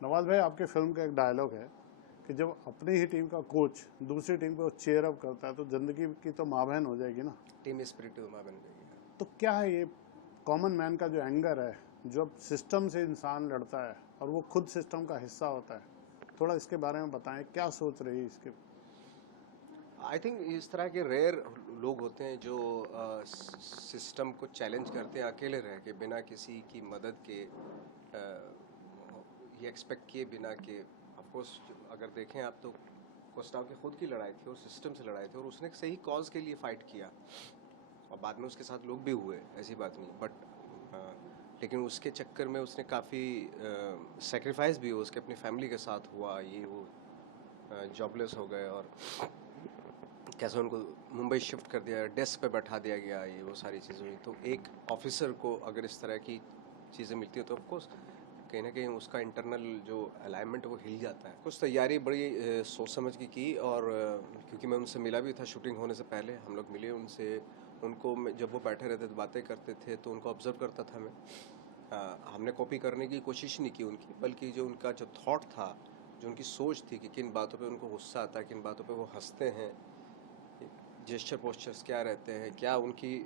नवाज भाई, आपके फिल्म का एक डायलॉग है कि जब अपनी ही टीम का कोच दूसरी टीम को चीयर अप करता है तो जिंदगी की तो माँ बहन हो जाएगी ना। टीम स्पिरिट माँ बन गई है। तो क्या है ये कॉमन मैन का जो एंगर है, जब सिस्टम से इंसान लड़ता है और वो खुद सिस्टम का हिस्सा होता है, थोड़ा इसके बारे में बताएं, क्या सोच रही है इसके। आई थिंक इस तरह के रेयर लोग होते हैं जो सिस्टम को चैलेंज करते हैं अकेले रह के, बिना किसी की मदद के, ये एक्सपेक्ट किए बिना के। ऑफकोर्स अगर देखें आप तो कोस्टाव की खुद की लड़ाई थी और सिस्टम से लड़ाई थी, और उसने एक सही कॉज के लिए फाइट किया और बाद में उसके साथ लोग भी हुए, ऐसी बात नहीं। बट लेकिन उसके चक्कर में उसने काफ़ी सेक्रीफाइस भी हुआ, उसके अपनी फैमिली के साथ हुआ, ये वो जॉबलेस हो गए और कैसे उनको मुंबई शिफ्ट कर दिया, डेस्क पे बैठा दिया गया, ये वो सारी चीज़ें हुई। तो एक ऑफिसर को अगर इस तरह की चीज़ें मिलती हैं तो ऑफकोर्स कहीं ना कहीं उसका इंटरनल जो अलाइनमेंट वो हिल जाता है। कुछ तैयारी बड़ी सोच समझ की और क्योंकि मैं उनसे मिला भी था शूटिंग होने से पहले, हम लोग मिले उनसे। उनको जब वो बैठे रहते थे बातें करते थे तो उनको ऑब्जर्व करता था मैं। हमने कॉपी करने की कोशिश नहीं की उनकी, बल्कि जो उनका जो थॉट था, जो उनकी सोच थी कि किन बातों पे उनको गुस्सा आता है, किन बातों पे वो हंसते हैं, जेस्चर पोस्चर्स क्या रहते हैं, क्या उनकी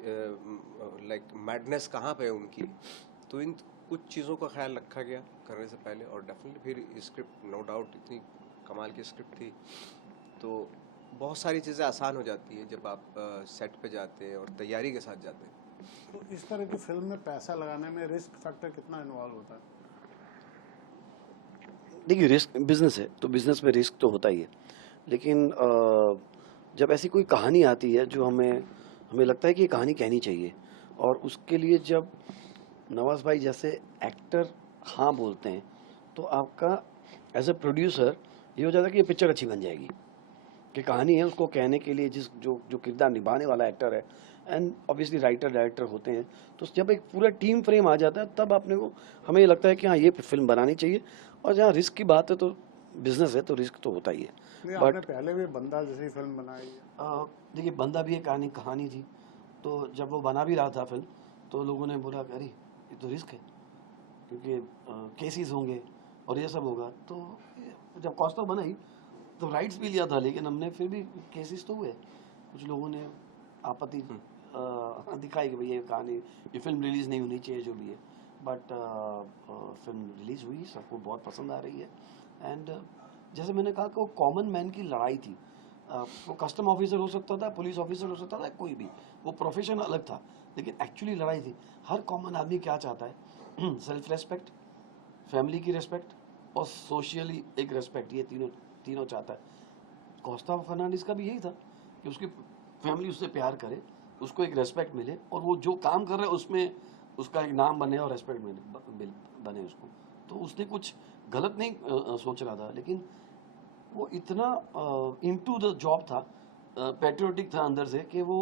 लाइक मैडनेस कहाँ पे है उनकी। तो इन कुछ चीज़ों का ख्याल रखा गया करने से पहले। और डेफिनेटली फिर स्क्रिप्ट, नो डाउट इतनी कमाल की स्क्रिप्ट थी तो बहुत सारी चीज़ें आसान हो जाती है जब आप सेट पे जाते हैं और तैयारी के साथ जाते हैं। तो इस तरह की फिल्म में पैसा लगाने में रिस्क फैक्टर कितना इन्वॉल्व होता है? देखिए, रिस्क बिजनेस है तो बिजनेस में रिस्क तो होता ही है, लेकिन जब ऐसी कोई कहानी आती है जो हमें हमें लगता है कि ये कहानी कहनी चाहिए, और उसके लिए जब नवाज भाई जैसे एक्टर हाँ बोलते हैं, तो आपका एज अ प्रोड्यूसर ये हो जाता है कि ये पिक्चर अच्छी बन जाएगी, कि कहानी है उसको कहने के लिए जिस जो जो किरदार निभाने वाला एक्टर है, एंड ऑब्वियसली राइटर डायरेक्टर होते हैं। तो जब एक पूरा टीम फ्रेम आ जाता है तब आपने को हमें ये लगता है कि हाँ ये फिल्म बनानी चाहिए। और जहाँ रिस्क की बात है तो बिजनेस है तो रिस्क तो होता ही है। नहीं, आपने बट पहले भी बंदा जैसी फिल्म बनाई है। देखिए, बंदा भी एक कहानी कहानी थी, तो जब वो बना भी रहा था फिल्म तो लोगों ने बोला कि अरे ये तो रिस्क है, क्योंकि केसेस होंगे और ये सब होगा। तो जब कॉस्ट ऑफ बनाई तो राइट्स भी लिया था, लेकिन हमने फिर भी केसेस तो हुए, कुछ लोगों ने आपत्ति दिखाई कि भाई ये कहानी, ये फिल्म रिलीज़ नहीं होनी चाहिए, जो भी है। बट फिल्म रिलीज़ हुई, सबको बहुत पसंद आ रही है। एंड जैसे मैंने कहा कि वो कॉमन मैन की लड़ाई थी। वो कस्टम ऑफिसर हो सकता था, पुलिस ऑफिसर हो सकता था, कोई भी, वो प्रोफेशन अलग था, लेकिन एक्चुअली लड़ाई थी। हर कॉमन आदमी क्या चाहता है? सेल्फ रेस्पेक्ट, फैमिली की रेस्पेक्ट और सोशली एक रेस्पेक्ट, ये तीनों तीनों चाहता है। कोस्टा फर्नांडिस का भी यही था कि उसकी फैमिली उससे प्यार करे, उसको एक रेस्पेक्ट मिले, और वो जो काम कर रहा है उसमें उसका एक नाम बने और रेस्पेक्ट बने उसको। तो उसने कुछ गलत नहीं सोच रहा था, लेकिन वो इतना इनटू द जॉब था, पैट्रियोटिक था अंदर से, कि वो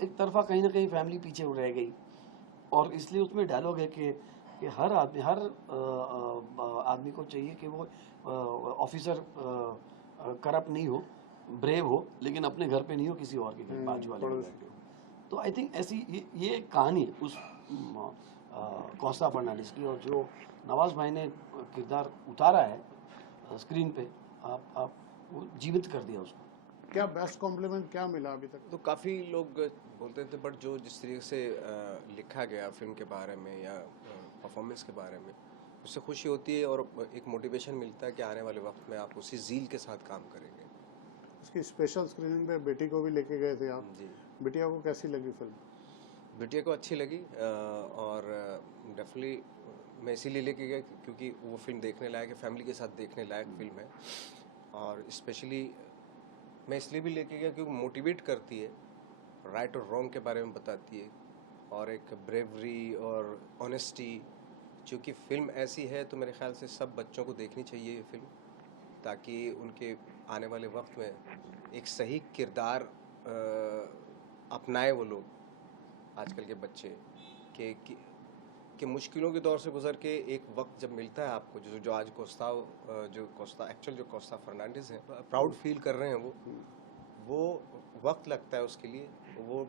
एक तरफा कहीं ना कहीं फैमिली पीछे रह गई। और इसलिए उसमें डायलॉग है कि हर आदमी, हर आदमी को चाहिए कि वो ऑफिसर करप्ट नहीं हो, ब्रेव हो, लेकिन अपने घर पे नहीं हो, किसी और के घर, बाजू वाले के घर पे हो। तो आई थिंक ऐसी ये एक कहानी है उस कोस्टा फर्नांडिस की, और जो नवाज भाई ने किरदार उतारा है स्क्रीन पे, आप वो जीवित कर दिया उसको। क्या बेस्ट कॉम्प्लीमेंट क्या मिला अभी तक? तो काफ़ी लोग बोलते थे, बट जो जिस तरीके से लिखा गया फिल्म के बारे में या परफॉर्मेंस के बारे में, उससे खुशी होती है और एक मोटिवेशन मिलता है कि आने वाले वक्त में आप उसी जील के साथ काम करेंगे। उसकी स्पेशल स्क्रीनिंग पे बेटी को भी लेके गए थे आप। जी, बिटिया को कैसी लगी फिल्म? बिटिया को अच्छी लगी और डेफिनेटली मैं इसीलिए लेके गया क्योंकि वो फिल्म देखने लायक है, फैमिली के साथ देखने लायक फिल्म है। और स्पेशली मैं इसलिए भी लेके गया क्योंकि मोटिवेट करती है, राइट और रॉन्ग के बारे में बताती है, और एक ब्रेवरी और ऑनेस्टी। चूँकि फ़िल्म ऐसी है तो मेरे ख्याल से सब बच्चों को देखनी चाहिए ये फ़िल्म, ताकि उनके आने वाले वक्त में एक सही किरदार अपनाए वो लोग, आजकल के बच्चे, कि मुश्किलों के दौर से गुजर के एक वक्त जब मिलता है आपको, जो आज जो कोस्टा फर्नांडिस हैं, प्राउड फील कर रहे हैं वो वक्त लगता है उसके लिए। वो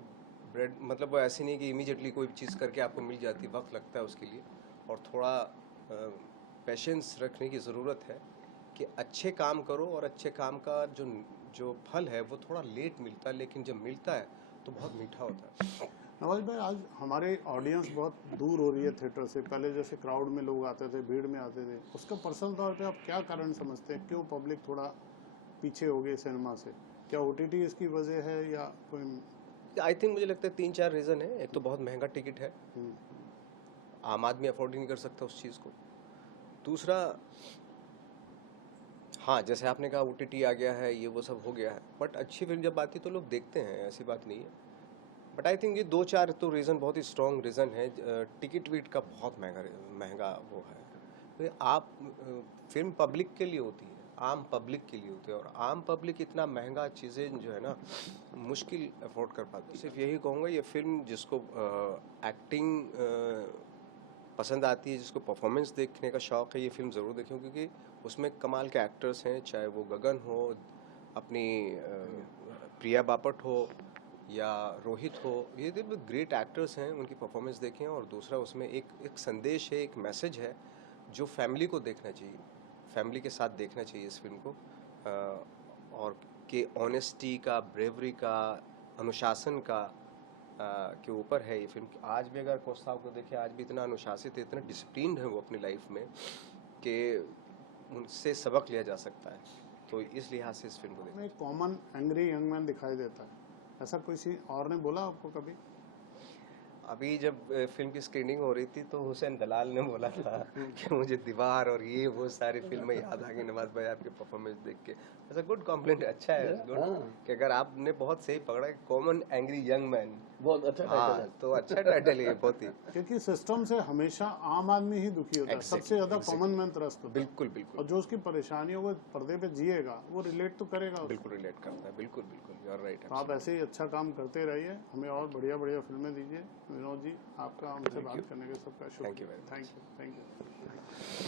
ब्रेड मतलब वो ऐसी नहीं कि इमीडिएटली कोई चीज़ करके आपको मिल जाती है, वक्त लगता है उसके लिए। और थोड़ा पेशेंस रखने की ज़रूरत है कि अच्छे काम करो, और अच्छे काम का जो जो फल है वो थोड़ा लेट मिलता है, लेकिन जब मिलता है तो बहुत मीठा होता है। नवाज भाई, आज हमारे ऑडियंस बहुत दूर हो रही है थिएटर से। पहले जैसे क्राउड में लोग आते थे, भीड़ में आते थे, उसका पर्सनल तौर पे आप क्या कारण समझते हैं? क्यों पब्लिक थोड़ा पीछे हो गई सिनेमा से? क्या ओटीटी इसकी वजह है या कोई? आई थिंक मुझे लगता है 3-4 रीज़न है। एक तो बहुत महंगा टिकट है, आम आदमी अफोर्ड ही नहीं कर सकता उस चीज़ को। दूसरा, हाँ जैसे आपने कहा ओटीटी आ गया है, ये वो सब हो गया है, बट अच्छी फिल्म जब आती है तो लोग देखते हैं, ऐसी बात नहीं है। बट आई थिंक ये 2-4 तो रीज़न बहुत ही स्ट्रॉन्ग रीज़न है। टिकट वीट का बहुत महंगा वो है। तो आप फिल्म पब्लिक के लिए होती है, आम पब्लिक के लिए होती है, और आम पब्लिक इतना महंगा चीज़ें जो है ना मुश्किल अफोर्ड कर पाती है। सिर्फ यही कहूँगा, ये फिल्म जिसको एक्टिंग पसंद आती है, जिसको परफॉर्मेंस देखने का शौक़ है, ये फिल्म ज़रूर देखें, क्योंकि उसमें कमाल के एक्टर्स हैं, चाहे वो गगन हो, अपनी प्रिया बापट हो या रोहित हो, ये ग्रेट एक्टर्स हैं, उनकी परफॉर्मेंस देखें। और दूसरा, उसमें एक संदेश है, एक मैसेज है जो फैमिली को देखना चाहिए, फैमिली के साथ देखना चाहिए इस फिल्म को। और कि ऑनेस्टी का, ब्रेवरी का, अनुशासन का के ऊपर है ये फिल्म। आज भी अगर कोस्टाव को देखें, आज भी इतना अनुशासित है, इतना डिसिप्लिन्ड है वो अपनी लाइफ में कि उनसे सबक लिया जा सकता है। तो इस लिहाज से इस फिल्म को देखें। एक कॉमन एंग्री यंग मैन दिखाई देता है, ऐसा किसी और ने बोला आपको कभी? अभी जब फिल्म की स्क्रीनिंग हो रही थी तो हुसैन दलाल ने बोला था कि मुझे दीवार और ये वो सारी फिल्में याद आ गई नवाज भाई आपके परफॉर्मेंस देख के। ऐसा गुड कॉम्प्लीमेंट, अच्छा है, गुड कि अगर आपने बहुत सही पकड़ा, कॉमन एंग्री यंग मैन, बहुत अच्छा टाइटल हाँ है। तो अच्छा टाइटल है बहुत ही। क्योंकि सिस्टम से हमेशा आम आदमी ही दुखी होता है, सबसे ज्यादा कॉमन मैन त्रस्त होता है। बिल्कुल बिल्कुल और जो उसकी परेशानियों को पर्दे पे जिएगा वो रिलेट तो करेगा उससे। बिल्कुल रिलेट करता है, बिल्कुल बिल्कुल, यू आर राइट। तो आप ऐसे ही अच्छा काम करते रहिए, हमें और बढ़िया बढ़िया फिल्में दीजिए। विनोद जी, आपका हमसे बात करने के सबका शुक्रिया। Thank you very much. Thank you.